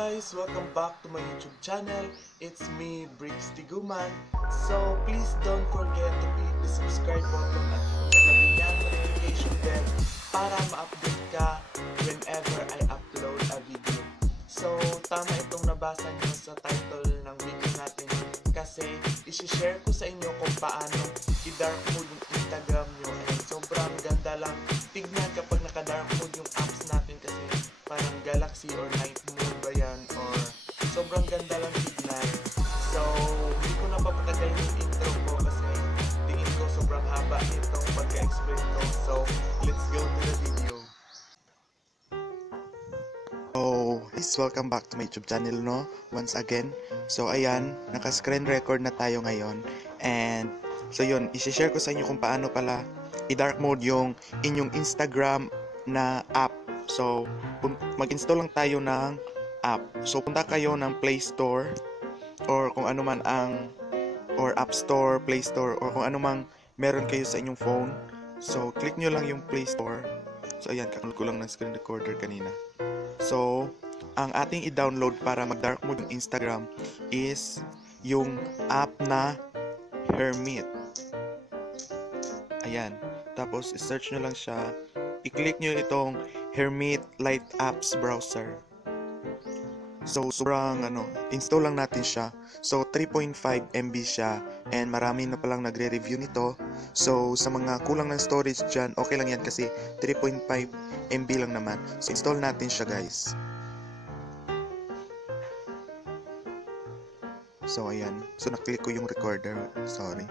guys! Welcome back to my YouTube channel. It's me, Brix Tiguman. So please don't forget to click the subscribe button at katabi niyang notification bell para ma-update ka whenever I upload a video. So tama itong nabasa niyo sa title ng video natin kasi isi-share ko sa inyo kung paano i-dark mode yung Instagram nyo. And sobrang ganda lang tignan kapag naka-dark mode yung apps natin kasi parang galaxy or night mode ba yan, or sobrang ganda lang tignan. So hindi ko na papatagal yung intro ko kasi tingin ko sobrang haba itong pagka-explain ko. So let's go to the video. Please welcome back to my YouTube channel, no? Once again. So ayan, naka-screen record na tayo ngayon. And so yun, isi-share ko sa inyo kung paano pala i-dark mode yung inyong Instagram na app. So mag-install lang tayo ng app. So punta kayo ng Play Store or kung ano man ang or App Store, Play Store, or kung ano mang meron kayo sa inyong phone. So click nyo lang yung Play Store. So ayan, kakul ko lang ng screen recorder kanina. So ang ating i-download para mag-dark mode yung Instagram is yung app na Hermit. Ayan. Tapos i-search nyo lang siya. I-click nyo itong Hermit Light Apps Browser. So sobrang install lang natin siya. So 3.5 MB siya and marami na palang nagre-review nito. So sa mga kulang ng storage dyan, okay lang yan kasi 3.5 MB lang naman. So install natin siya, guys. So ayan, so naklik ko yung recorder, sorry.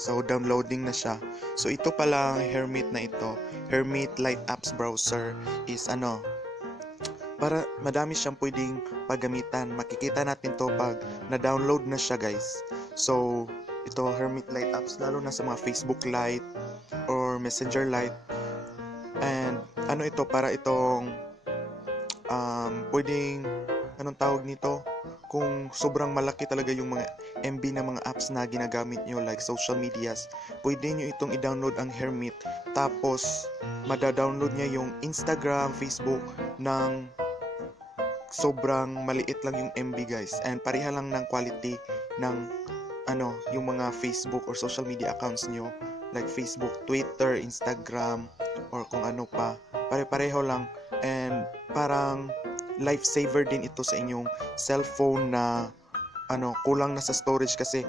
So downloading na siya. So ito pala Hermit na ito, Hermit Light Apps Browser is para madami siyang pwedeng paggamitan. Makikita natin to pag na-download na siya, guys. So ito Hermit Light Apps, lalo na sa mga Facebook Lite or Messenger Lite. And ito, para itong pwedeng anong tawag nito, kung sobrang malaki talaga yung mga MB na mga apps na ginagamit nyo like social medias, pwede nyo itong i-download ang Hermit. Tapos mada-download niya yung Instagram, Facebook ng sobrang maliit lang yung MB, guys. And pareha lang ng quality ng yung mga Facebook or social media accounts nyo like Facebook, Twitter, Instagram, or kung ano pa. Pare-pareho lang. And parang lifesaver din ito sa inyong cellphone na kulang na sa storage kasi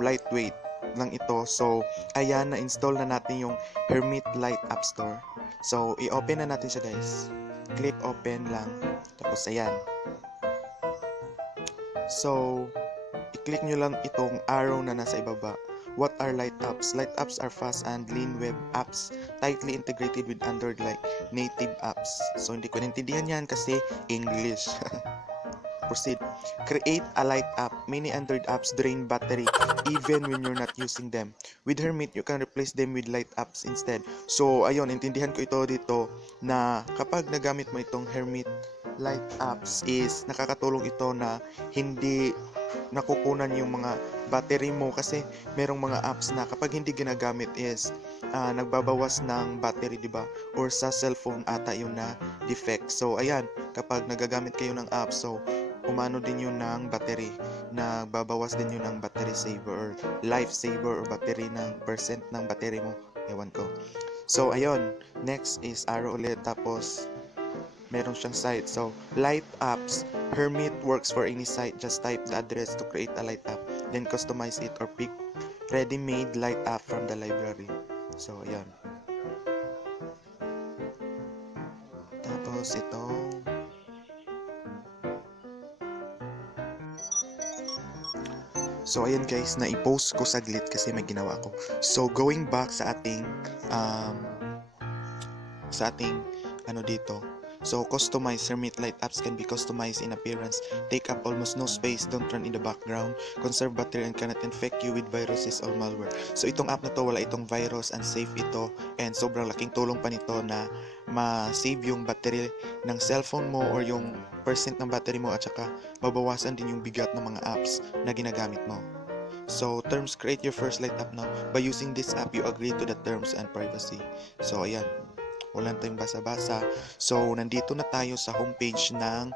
lightweight lang ito. So ayan, na-install na natin yung Hermit Light App Store. So i-open na natin siya, guys. Click open lang. Tapos ayan. So i-click nyo lang itong arrow na nasa ibaba. What are light apps? Light apps are fast and lean web apps tightly integrated with Android like native apps. So hindi ko naintindihan yan kasi English. Proceed. Create a light app. Many Android apps drain battery even when you're not using them. With Hermit, you can replace them with light apps instead. So ayun, intindihan ko ito dito na kapag nagamit mo itong Hermit Light Apps is nakakatulong ito na hindi nakukunan yung mga battery mo kasi merong mga apps na kapag hindi ginagamit is nagbabawas ng battery, diba? Or sa cellphone ata yun na defect. So ayan, kapag nagagamit kayo ng app, so umano din yun ng battery, nagbabawas din yun ng battery saver or life saver or battery ng percent ng battery mo, ewan ko. So ayun, next is arrow ulit, tapos meron siyang site. So light apps, Hermit works for any site. Just type the address to create a light app, then customize it or pick ready-made light app from the library. So ayan. Tapos ito, so ayan, guys, na-i-post ko saglit kasi may ginawa ako. So going back sa ating dito. So customize. Hermit Light Apps can be customized in appearance, take up almost no space, don't run in the background, conserve battery, and cannot infect you with viruses or malware. So itong app na to, wala itong virus and safe ito, and sobrang laking tulong pa nito na ma-save yung battery ng cellphone mo or yung percent ng battery mo, at saka mabawasan din yung bigat ng mga apps na ginagamit mo. So terms, create your first light app now. By using this app, you agree to the terms and privacy. So ayan, walang tayong basa-basa. So nandito na tayo sa homepage ng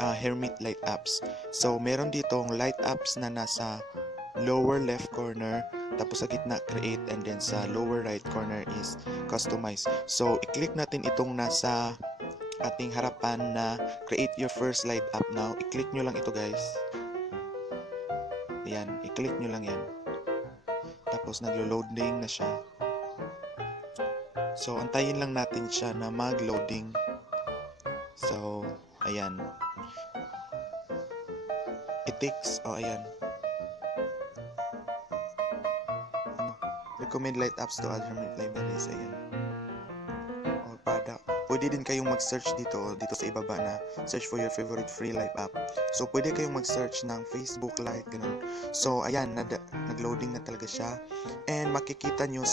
Hermit light apps. So meron ditong light apps na nasa lower left corner, tapos sa gitna create, and then sa lower right corner is customize. So i-click natin itong nasa ating harapan na create your first light app now. I-click nyo lang ito guys. Ayan, i-click nyo lang yan. Tapos naglo-loading na siya. So antayin lang natin siya na mag-loading. So ayan. It takes, ayan. Recommend light apps to other libraries. Ayan. Or product. Pwede din kayong mag-search dito sa ibaba na search for your favorite free light app. So pwede kayong mag-search ng Facebook Lite, ganun. So ayan, nag-loading na talaga siya. And nakikita nyo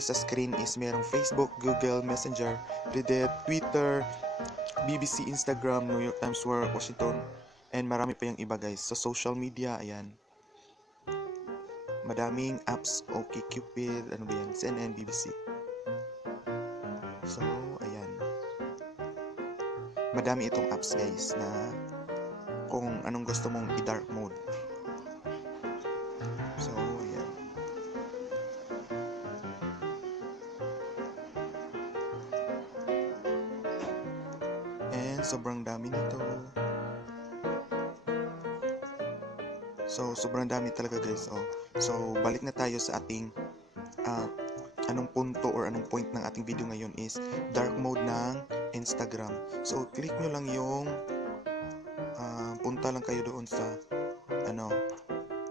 sa screen is merong Facebook, Google, Messenger, Reddit, Twitter, BBC, Instagram, New York Times, World, Washington, and marami pa yung iba guys. So social media, ayan. Madaming apps, OkCupid, ano ba yan, CNN, BBC. So, ayan. Madami itong apps guys na kung anong gusto mong i-dark mode. So, ayan. And sobrang dami nito. So, sobrang dami talaga guys. So, balik na tayo sa ating anong punto or anong point ng ating video ngayon is dark mode ng Instagram. So, click nyo lang yung punta lang kayo doon sa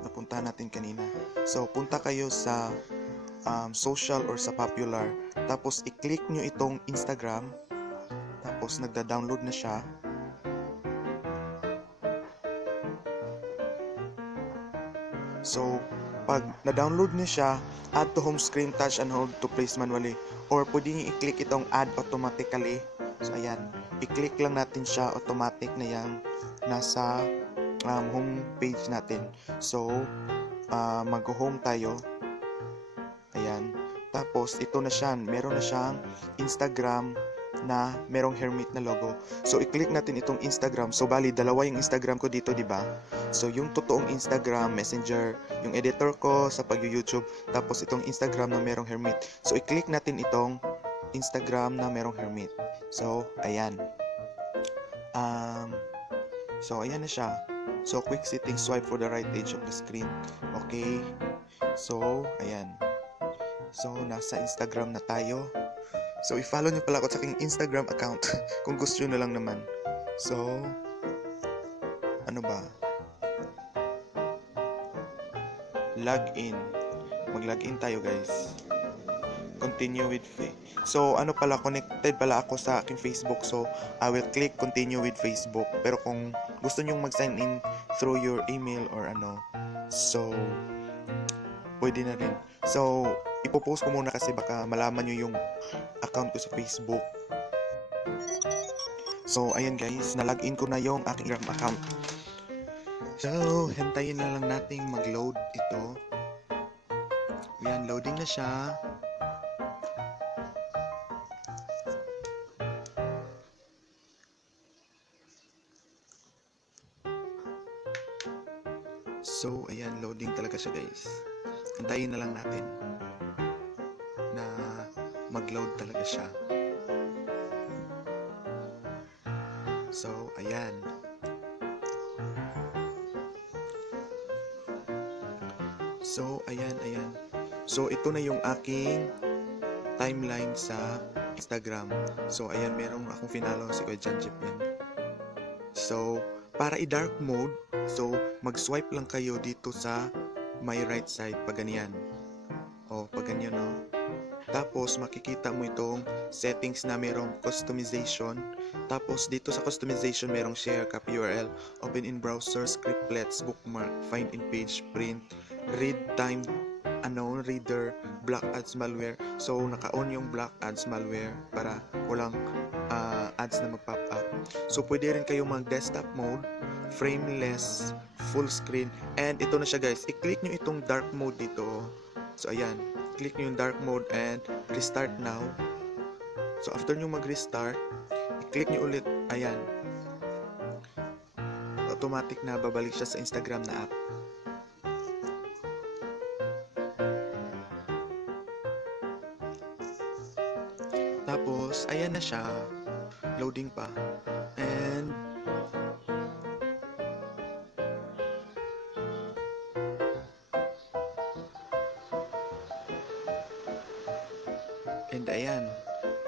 napunta natin kanina. So, punta kayo sa social or sa popular. Tapos, i-click nyo itong Instagram. Tapos, nagda-download na siya. So, pag na-download niya siya, add to home screen, touch and hold to place manually. Or pwede nyo i-click itong add automatically. So, ayan. I-click lang natin siya, automatic na yan nasa home page natin. So, mag-home tayo. Ayan. Tapos, ito na siya. Meron na siyang Instagram na merong hermit na logo. So, i-click natin itong Instagram. So, bali, dalawa yung Instagram ko dito, di ba? So, yung totoong Instagram, Messenger, yung editor ko sa pag-YouTube, tapos itong Instagram na merong hermit. So, i-click natin itong Instagram na merong hermit. So, ayan. So, ayan na siya. So, quick setting, swipe for the right edge of the screen. Okay. So, ayan. So, nasa Instagram na tayo. So, i-follow nyo pala ako sa aking Instagram account kung gusto nyo na lang naman. So, ano ba? Login. Mag-login tayo guys. Continue with So, ano pala, connected pala ako sa aking Facebook. So, I will click continue with Facebook. Pero kung gusto nyo mag-sign in through your email or ano, so, pwede na rin. So, ipopost ko muna kasi baka malaman nyo yung account ko sa Facebook. So, ayan guys, na-login ko na yung aking account. So, hintayin na lang natin mag-load ito. Ayan, loading na siya. So, ayan, loading talaga siya guys. Hintayin na lang natin na mag-load talaga siya. So, ayan. So, ayan. So, ito na yung aking timeline sa Instagram. So, ayan, merong akong finalo si Kuya Janjip yan. So, para i-dark mode, so, mag-swipe lang kayo dito sa my right side, pag ganyan. Pag ganyan, no? Tapos, makikita mo itong settings na merong customization. Tapos, dito sa customization, merong share, copy URL, open in browser, scriptlets, bookmark, find in page, print, read time, unknown, reader, block ads malware. So, naka-on yung block ads malware para walang ads na mag-pop up. So, pwede rin kayo mag-desktop mode, frameless, full screen, and ito na siya guys. I-click nyo itong dark mode dito. So, ayan. Click nyo yung dark mode and restart now. So, after nyo mag-restart, i-click nyo ulit. Ayan. automatic na babalik siya sa Instagram na app. Tapos, ayan na siya. Loading pa. And ayan,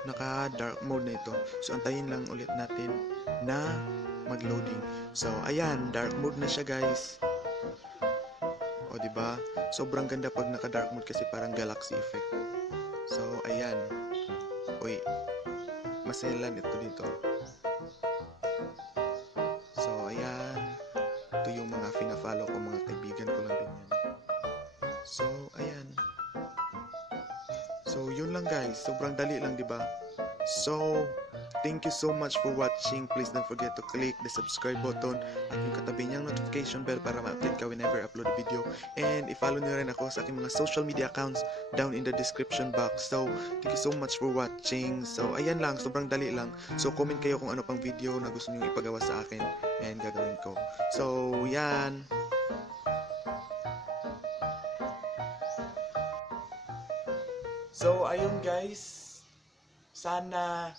naka dark mode na ito. So antayin lang ulit natin na mag-loading. So ayan, dark mode na siya guys. O di ba? Sobrang ganda pag naka dark mode kasi parang galaxy effect. So ayan. Uy, maselan ito dito. So ayan, ito yung mga fina-follow ko, mga kaibigan ko lang din yan. So ayan. So, yun lang guys. Sobrang dali lang, di ba? So, thank you so much for watching. Please don't forget to click the subscribe button at yung katabi niyang notification bell para ma-update ka whenever I upload a video. And i-follow niyo rin ako sa aking mga social media accounts down in the description box. So, thank you so much for watching. So, ayan lang. Sobrang dali lang. So, comment kayo kung ano pang video na gusto niyo ipagawa sa akin and gagawin ko. So, yan. So, ayun guys, sana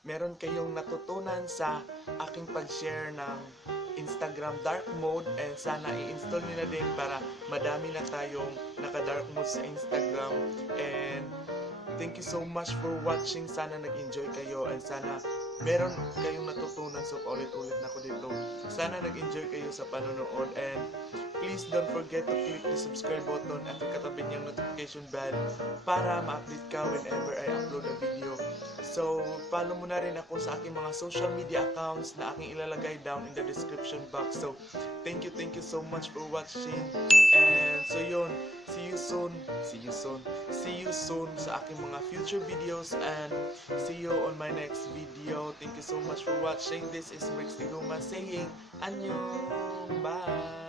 meron kayong natutunan sa aking pag-share ng Instagram dark mode, and sana i-install nyo na din para madami na tayong naka-dark mode sa Instagram. And thank you so much for watching. Sana nag-enjoy kayo and sana meron kayong natutunan. So, paulit-ulit na ako dito. Sana nag-enjoy kayo sa panonood, and please don't forget to click the subscribe button at yung katabi niyang notification bell para ma-update ka whenever I upload a video. So, follow mo na rin ako sa aking mga social media accounts na aking ilalagay down in the description box. So, thank you so much for watching. And so yun, see you soon sa aking mga future videos, and see you on my next video. Thank you so much for watching. This is Brix Tiguman saying annyeong. Bye!